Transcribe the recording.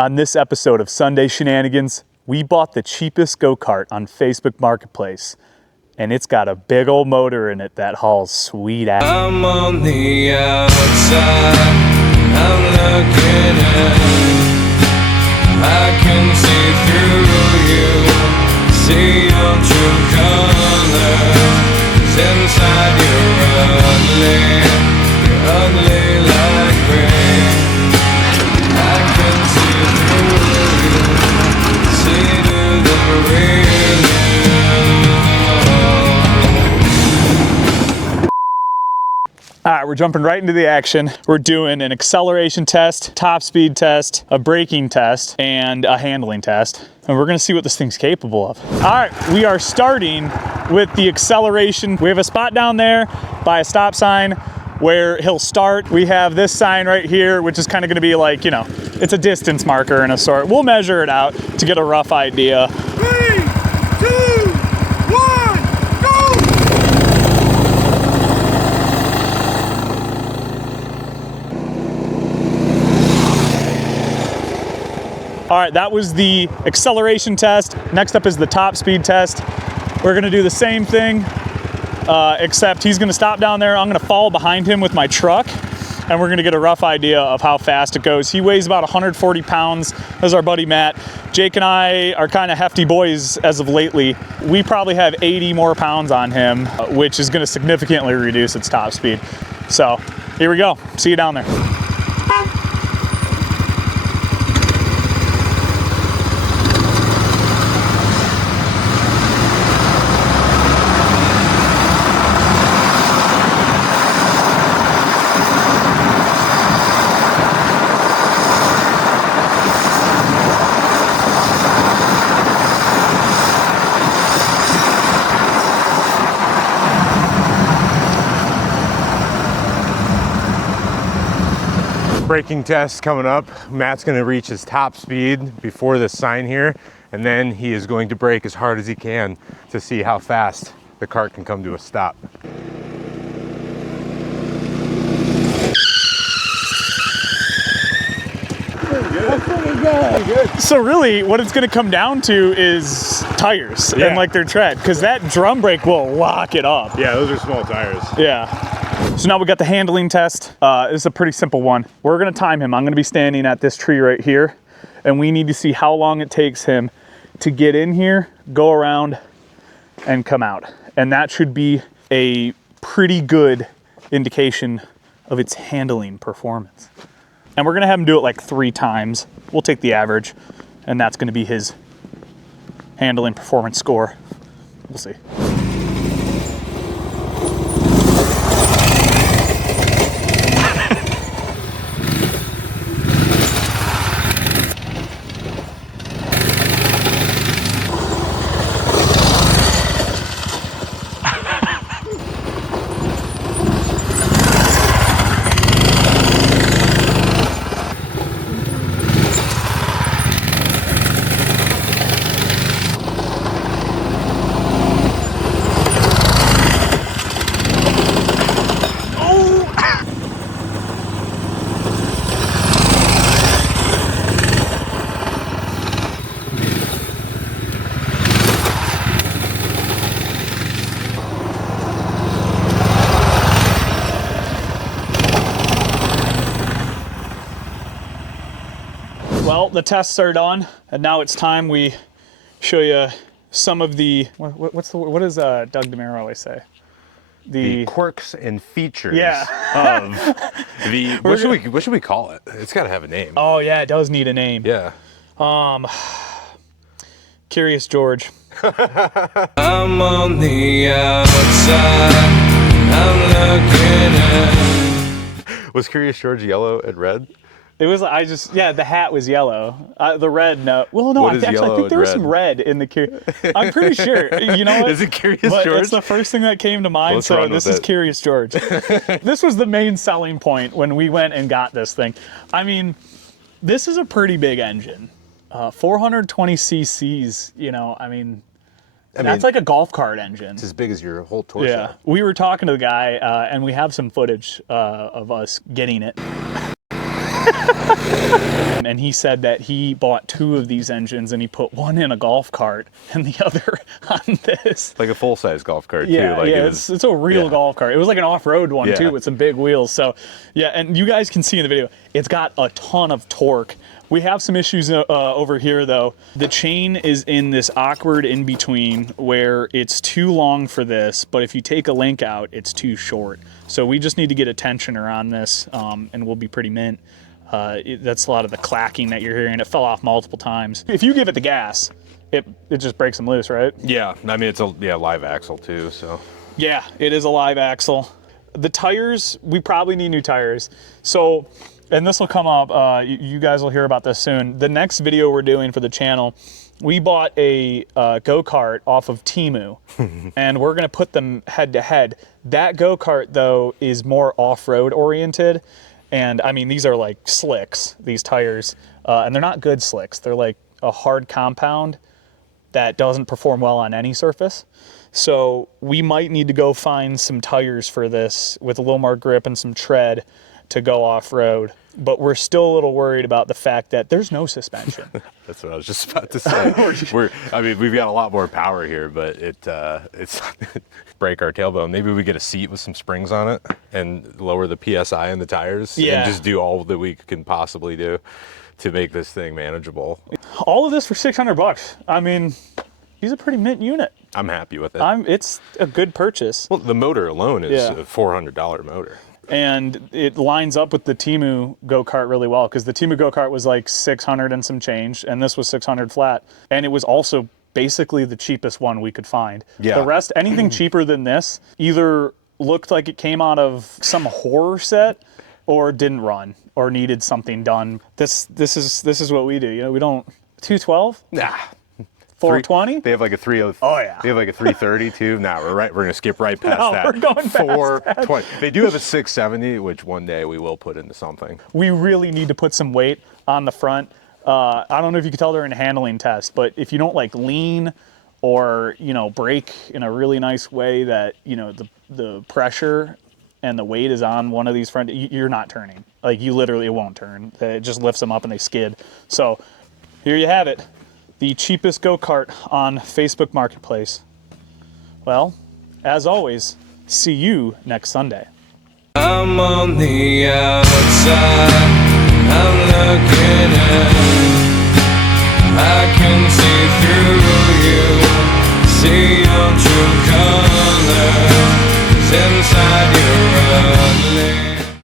On this episode of Sunday Shenanigans, we bought the cheapest go-kart on Facebook Marketplace, and it's got a big old motor in it that hauls sweet ass. I'm on the outside, I'm looking in, I can see through you, see your true colors, 'cause inside you're ugly like rain. I can see through you, see to the real you. All right, we're jumping right into the action. We're doing an acceleration test, top speed test, a braking test, and a handling test. And we're gonna see what this thing's capable of. All right, we are starting with the acceleration. We have a spot down there by a stop sign where he'll start. We have this sign right here, which is kind of gonna be like, you know, it's a distance marker in a sort. We'll measure it out to get a rough idea. 3, 2, 1, go! All right, that was the acceleration test. Next up is the top speed test. We're gonna do the same thing, except he's gonna stop down there. I'm gonna follow behind him with my truck, and we're gonna get a rough idea of how fast it goes. He weighs about 140 pounds, as our buddy Matt. Jake and I are kind of hefty boys as of lately. We probably have 80 more pounds on him, which is gonna significantly reduce its top speed. So here we go, see you down there. Braking test coming up. Matt's gonna reach his top speed before this sign here, and then he is going to brake as hard as he can to see how fast the cart can come to a stop. So really, what it's gonna come down to is tires and like their tread, because that drum brake will lock it up. Yeah, those are small tires. Yeah. So now we got the handling test. This is a pretty simple one. We're gonna time him. I'm gonna be standing at this tree right here, and we need to see how long it takes him to get in here, go around, and come out. And that should be a pretty good indication of its handling performance. And we're gonna have him do it like 3 times. We'll take the average, and that's gonna be his handling performance score. We'll see. Well, the tests are done, and now it's time we show you some of the, what does Doug DeMero always say? The quirks and features of the, what should we call it? It's gotta have a name. Oh yeah, it does need a name. Yeah. Curious George. I'm on the outside, I'm looking in. Was Curious George yellow and red? It was, the hat was yellow. The red, no. Well, no, I think there was some red in the I'm pretty sure. You know what? Is it Curious but George? It's the first thing that came to mind, so this is Curious George. This was the main selling point when we went and got this thing. I mean, this is a pretty big engine. 420 cc's, you know, I mean, that's like a golf cart engine. It's as big as your whole torso. Yeah. We were talking to the guy, and we have some footage of us getting it. him, and he said that he bought 2 of these engines, and he put one in a golf cart and the other on this. Like a full-size golf cart, Yeah, too. Like yeah, it's a real golf cart. It was like an off-road one, Yeah. too, with some big wheels. So, yeah, and you guys can see in the video, it's got a ton of torque. We have some issues over here, though. The chain is in this awkward in-between where it's too long for this, but if you take a link out, it's too short. So we just need to get a tensioner on this, and we'll be pretty mint. That's a lot of the clacking that you're hearing. It fell off multiple times. If you give it the gas, it just breaks them loose, right? Yeah, I mean, it's a live axle, too, so. Yeah, it is a live axle. The tires, we probably need new tires. So, and this will come up, you guys will hear about this soon. The next video we're doing for the channel, we bought a go-kart off of Temu, and we're gonna put them head to head. That go-kart, though, is more off-road oriented. And I mean, these are like slicks, these tires, and they're not good slicks. They're like a hard compound that doesn't perform well on any surface. So we might need to go find some tires for this with a little more grip and some tread to go off-road. But we're still a little worried about the fact that there's no suspension. That's what I was just about to say. I mean, we've got a lot more power here, but it's break our tailbone. Maybe we get a seat with some springs on it and lower the PSI in the tires and just do all that we can possibly do to make this thing manageable. All of this for $600. I mean, he's a pretty mint unit. I'm happy with it. It's a good purchase. Well, the motor alone is a $400 motor. And it lines up with the Temu go-kart really well, because the Temu go-kart was like 600 and some change, and this was 600 flat. And it was also basically the cheapest one we could find. Yeah. The rest, anything cheaper than this, either looked like it came out of some horror set or didn't run or needed something done. This is what we do. You know, we don't 212? Nah. 420? They have like a 30. Oh yeah. They have like a 330 too. Nah, we're gonna skip right past that. We're going past 420. They do have a 670, which one day we will put into something. We really need to put some weight on the front. I don't know if you can tell during a handling test, but if you don't like lean or, you know, brake in a really nice way that, you know, the pressure and the weight is on one of these front, you're not turning. Like, you literally, it won't turn. It just lifts them up and they skid. So here you have it. The cheapest go-kart on Facebook Marketplace. Well, as always, see you next Sunday. I'm on the outside, I'm looking in. I can see through you, see your true colors, 'cause inside you're ugly.